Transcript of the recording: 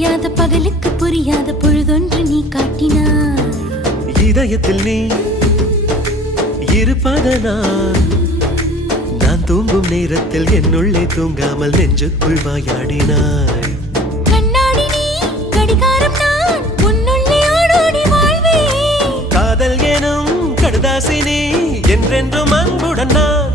விடியாத பகலுக்கு புரியாத பொழுதொன்று நீ காட்டினாய். இதயத்தில் நீ இருப்பதனால் நான் தூங்கும் நேரத்தில் என்னுள்ளே தூங்காமல் நெஞ்சுக்குள் வாயாடினாய். கண்ணாடி நீ கடிகாரம் நான் உன்னுள்ளே ஓடோடி வாழ்வேன். காதல் எனும் கடுதாசி நீ என்றென்றும் அன்புடன் நான்